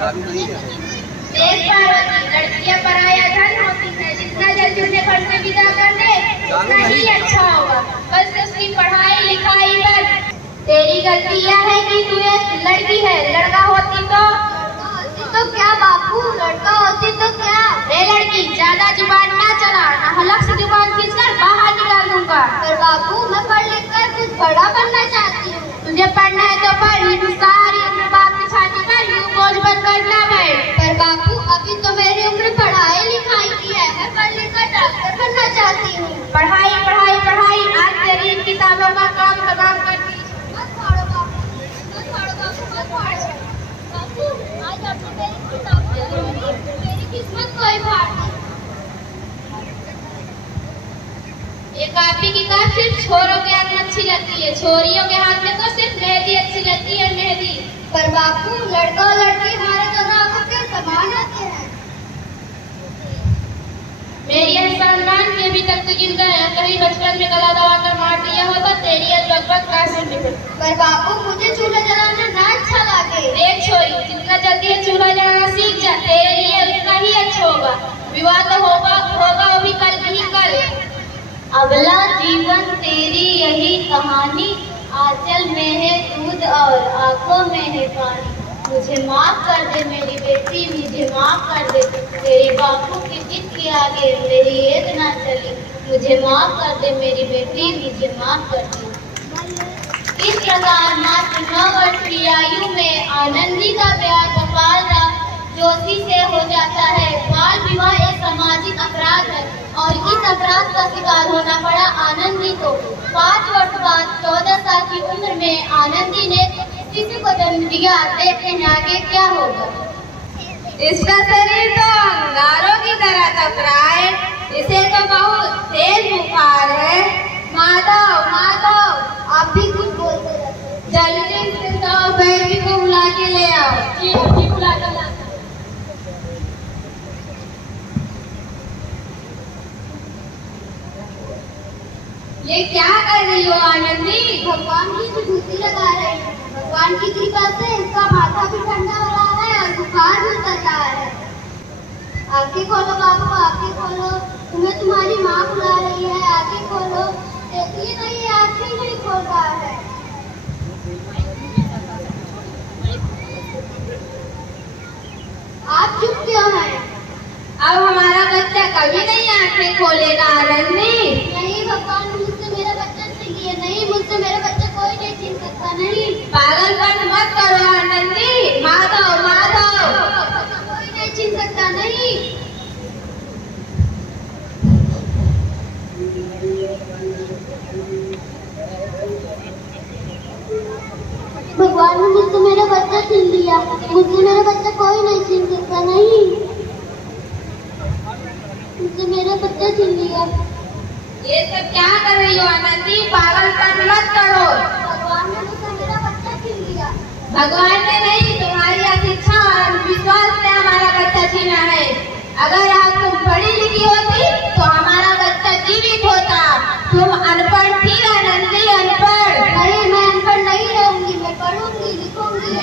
देख पार्वती, लड़कियां पराया धन होती है, जितना जल्दी उन्हें घर से विदा कर दे उतना ही अच्छा होगा। बस उसकी पढ़ाई लिखाई पर तेरी गलती यह है कि तू एक लड़की है, लड़का होती तो क्या बापू, लड़का होती तो क्या। रे लड़की, ज्यादा जुबान ना चला, ना हलक से जुबान खींचकर बाहर निकाल दूंगा। पर बापू, मैं पढ़ लिख कर कुछ बड़ा बनना चाहती हूँ। तुझे पढ़ना है तो पढ़, लेकिन सारी उम्र बाप की छाती पर यूं बोझ बनकर ना बैठ। पर बापू, अभी तो मेरी उम्र पढ़ाई लिखाई की है, मैं पढ़ लिख कर डॉक्टर बनना चाहती हूँ। पढ़ाई पढ़ाई पढ़ाई, आज तेरी इन किताबों का काम तमाम कर दी। मत फाड़ो बापू, मत फाड़ो बापू, मत फाड़ो बापू, आज आपने मेरी किताब मेरी किस्मत को ही फाड़ दी। ये कापी किताब सिर्फ छोरों के हाथ में अच्छी लगती है, छोरियों के हाथ में तो सिर्फ मेहंदी अच्छी लगती है, मेहंदी। पर बापू, लड़का और लड़की हमारे दोनों आंखों के समान होते हैं। मेरी एहसान मान के अभी तक तो जिंदा है, कहीं बचपन में गला दबाकर मार दिया हो तो तेरी बकबक कैसे निकले। पर बापू, मुझे चूल्हा जलाना ना अच्छा लगे। देख छोरी, जितना जल्दी है चूल्हा जलाना सीख जा, तेरे लिए उतना ही अच्छा होगा। विवाह तो होगा वो भी कल ही कल। अगला जीवन तेरी यही कहानी, आंचल में है दूध और आंखों में है पानी। मुझे माफ कर दे मेरी बेटी, मुझे माफ कर दे, तेरे बापू की जिद के आगे मेरी एक ना चली। मुझे माफ कर दे मेरी बेटी, मुझे माफ कर दे। इस प्रकार मात्र 9 वर्ष की आयु में आनंदी का ब्याह गोपाल राम जोशी से हो जाता है। बाल विवाह एक सामाजिक अपराध है और इस अपराध का शिकार होना पड़ा आनंदी को। 5 वर्ष बाद 14 साल की उम्र में आनंदी ने शिशु को जन्म दिया। देखते हैं आगे क्या होगा। इसका शरीर तो अंगारों की तरह तप रहा है, इसे तो बहुत तेज बुखार है। माधव, माधव, आप भी कुछ बोलते रहते। जल्दी से जाओ, बेटी को बुला के ले आओ। जी बुला कर लाता। ये क्या कर रही हो आनंदी? भगवान की विभूति लगा रही हूँ। भगवान की कृपा से इसका माथा भी ठंडा हो रहा है और बुखार भी उतर रहा है। आंखें खोलो बाबू, आंखें खोलो, तुम्हें तुम्हारी माँ बुला रही है। आंखें खोलो, देखिए ना ये आंखें नहीं खोल रहा है। आप चुप क्यों हैं? अब हमारा बच्चा कभी नहीं आंखें खोलेगा आनंदी। नहीं भगवान, मुझसे मेरा बच्चा छीन लिया। नहीं, मुझसे मेरा बच्चा कोई नहीं छीन सकता। नहीं, पागलपन मत करो आनंदी। माधव, माधव, कोई नहीं छीन सकता। नहीं, भगवान ने मुझसे मेरा बच्चा छीन लिया। मुझसे मेरा बच्चा कोई नहीं छीन सकता। नहीं, मुझसे मेरा बच्चा छीन लिया। ये सब क्या कर रही हो आनंदी? पागलपन मत करो। भगवान ने मुझसे मेरा बच्चा छीन लिया। भगवान ने नहीं, तुम्हारी अशिक्षा और विश्वास से हमारा बच्चा छीना है। अगर आज तुम पढ़ी लिखी होती तो हमारा बच्चा जीवित होता। तुम अनपढ़ थी आनंदी, अनपढ़। नहीं, मैं अनपढ़ नहीं रहूंगी, मैं पढ़ूंगी लिखूंगी।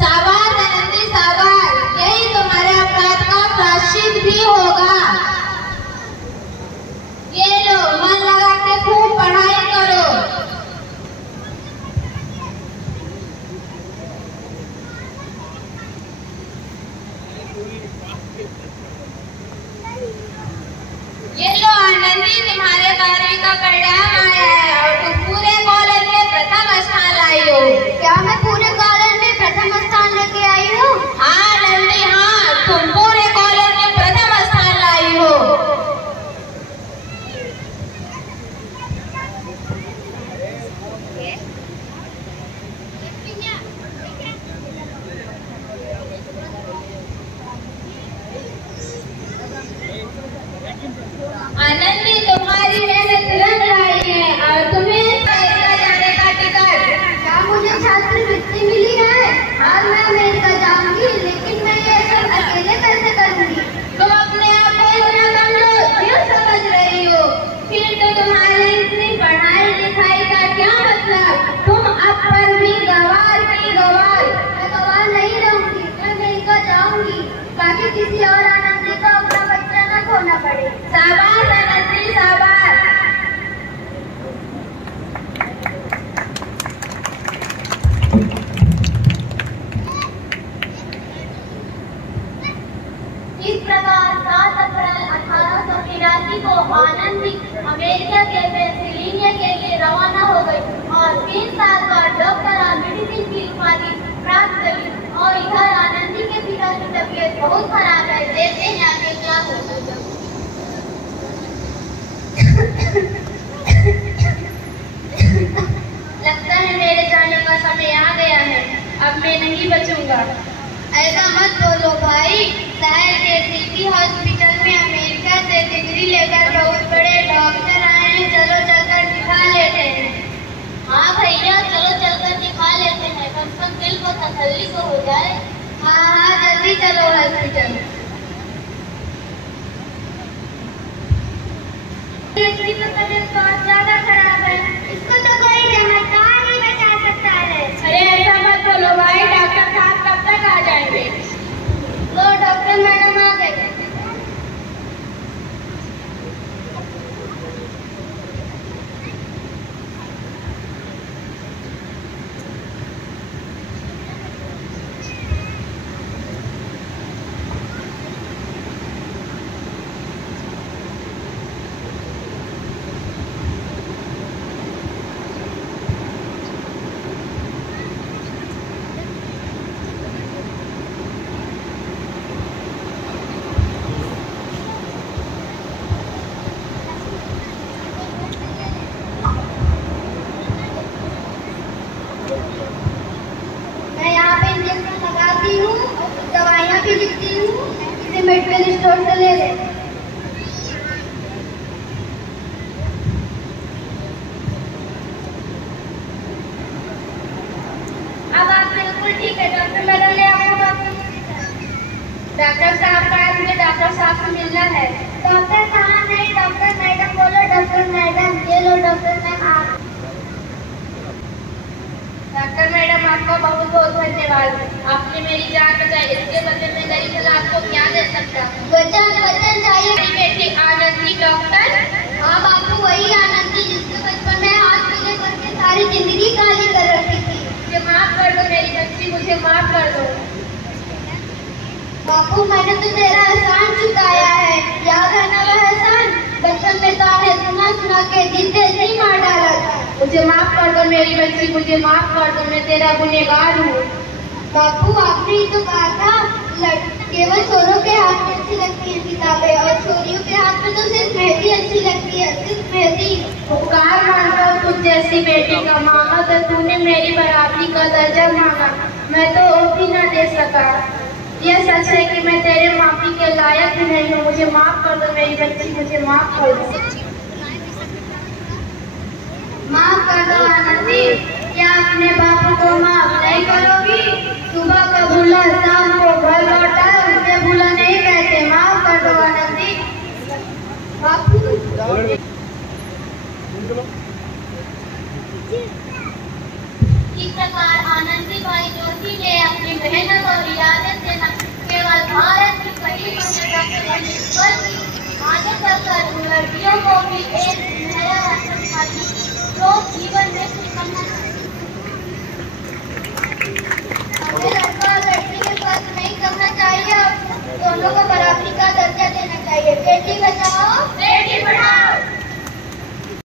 शाबाश आनंदी, शाबाश, यही तुम्हारे अपराध का प्रायश्चित भी होगा। ये लो, मन लगा के खूब पढ़ाई करो। ये लो आनंदी, तुम्हारे 12वीं का परिणाम आया है और तुम पूरे कॉलेज में प्रथम स्थान लाई हो। क्या मैं पूरे कॉलेज में प्रथम स्थान लेके आई हूँ? हाँ आनंदी, हाँ, तुम पूरे कॉलेज में प्रथम स्थान लाई हो। आनंदी, तुम्हारी मेहनत रंग लाई है। शादी को आनंदी अमेरिका के पेंसिल्वेनिया के लिए रवाना हो गई और 3 साल बाद डॉक्टर और मेडिसिन की उपाधि प्राप्त करी। और इधर आनंदी के पिता की तबीयत बहुत खराब है। देखते हैं आगे क्या होगा। लगता है मेरे जाने का समय आ गया है। अब मैं नहीं बचूंगा। ऐसा मत बोलो भाई। शहर के सिटी हॉस्पिटल में अमेरिका से डिग्री लेकर बहुत बड़े डॉक्टर आए हैं। चलो चलकर दिखा लेते हैं। हाँ भैया, चलो चलकर दिखा लेते हैं। कम से कम दिल को तसल्ली तो हो जाए। हाँ, जल्दी चलो हॉस्पिटल। इसकी तो तबीयत बहुत ज्यादा खराब है। इसको तो कोई चमत्कार नहीं बचा सकता है। अरे ऐसा मत बोलो भाई। डॉक्टर साहब कब तक आ जाएंगे? लो, डॉक्टर मैडम आ गए। मैं यहाँ पे इंजेक्शन लगाती हूँ, दवाइयाँ भी लिखती हूँ। इसे मेडिकल स्टोर से ले ले। अब आप बिल्कुल ठीक है। डॉक्टर मैडम ने आपको डॉक्टर साहब का मुझे डॉक्टर साहब से मिलना है। डॉक्टर साहब नहीं, डॉक्टर मैडम बोलो। डॉक्टर मैडम, ये लो डॉक्टर मैम। आप डॉक्टर मैडम, आपका बहुत बहुत धन्यवाद। आपने मेरी जान बचाई। इसके बदले में दरअसल आपको क्या दे सकता हूँ? वचन चाहिए। मेरी बेटी आनंदी डॉक्टर। हाँ बापू, वही आनंदी जिसके बचपन में हाथ पीले करके सारी जिंदगी काली कर रखी थी। मुझे माफ कर दो मेरी बच्ची, मुझे माफ कर दो। बापू, मैंने तो तेरा एहसान चुकाया है। याद है ना वह एहसान? बचपन में तो आपने सुना के जिंदे नहीं मार डाला था। मुझे माफ कर दो मेरी बच्ची, मुझे माफ कर दो। मैं तेरा गुनहगार हूँ। बापू, आपने ही तो कहा था केवल छोरों के हाथ में अच्छी लगती है किताबें और छोरियों के हाथ में तो सिर्फ मेहंदी अच्छी लगती है। सिर्फ मेहंदी। उपकार मानता हूँ तुझ जैसी बेटी का। मांगा तो तूने मेरी बराबरी का दर्जा मांगा, मैं तो वो भी न दे सका। यह सच है कि मैं तेरे माफी के लायक भी नहीं हूँ। मुझे माफ कर दो मेरी बच्ची, मुझे माफ कर दो। माफ कर दो आनंदी। क्या अपने बापू को माफ नहीं करोगी? सुबह का भूला शाम को घर लौटा, उसे भूला नहीं कहते। माफ कर दो आनंदी। बापू, इस प्रकार आनंदी भाई जोशी ने अपनी मेहनत और इरादत से न केवल भारत की पहली महिला बनी, बल्कि आगे चलकर लड़कियों को भी एक नया रास्ता दिखाई जो जीवन में कुछ करना चाहिए। हमें लड़का और लड़की में फर्क नहीं करना चाहिए। दोनों को बराबरी का दर्जा देना चाहिए। बेटी बचाओ